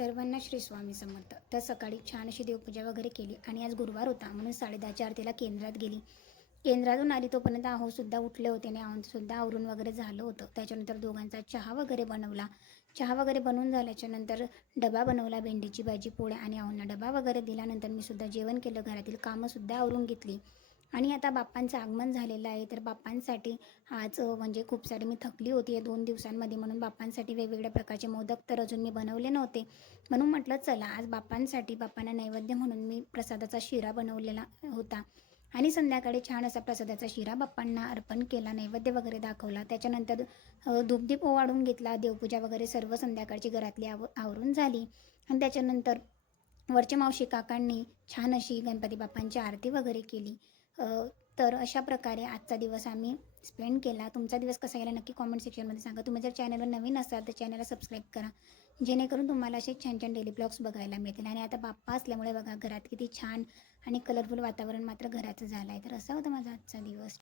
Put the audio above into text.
सर्वांना श्री स्वामी समर्थ. तर सकाळी छान अशी देवपूजा वगैरे केली आणि आज गुरुवार होता म्हणून 10:30च्या आरतीला केंद्रात गेली. केंद्रातून आली तोपर्यंत आहोसुद्धा उठले होते आणि आहोंसुद्धा आवरून वगैरे झालं होतं. त्याच्यानंतर दोघांचा चहा वगैरे बनवला. चहा वगैरे बनवून झाल्याच्यानंतर डबा बनवला, भेंडीची भाजी, पोळ्या आणि आहोंना डबा वगैरे दिल्यानंतर मी सुद्धा जेवण केलं. घरातील कामंसुद्धा आवरून घेतली आणि आता बाप्पांचं आगमन झालेलं आहे. तर बाप्पांसाठी आज म्हणजे खूप सारी मी थकली होती या 2 दिवसांमध्ये, म्हणून बाप्पांसाठी वेगवेगळ्या प्रकारचे मोदक तर अजून मी बनवले नव्हते. म्हणून म्हटलं चला आज बाप्पांना नैवेद्य म्हणून मी प्रसादाचा शिरा बनवलेला होता आणि संध्याकाळी छान असा प्रसादाचा शिरा बाप्पांना अर्पण केला, नैवेद्य वगैरे दाखवला. त्याच्यानंतर धूपदीप ओवाळून घेतला, देवपूजा वगैरे सर्व संध्याकाळची घरातली आवरून झाली आणि त्याच्यानंतर वरचे मावशी काकांनी छान अशी गणपती बाप्पांची आरती वगैरे केली. तर अशा प्रकारे आजचा दिवस आम्ही स्पेंड केला. तुमचा दिवस कसा गेला नक्की कॉमेंट सेक्शनमध्ये सांगा. तुम्ही जर चॅनलवर नवीन असाल तर चॅनलला सबस्क्राईब करा, जेणेकरून तुम्हाला असे छान छान डेली ब्लॉग्स बघायला मिळतील. आणि आता बाप्पा असल्यामुळे बघा घरात किती छान आणि कलरफुल वातावरण मात्र घराचं झालं आहे. तर असा होता माझा आजचा दिवस.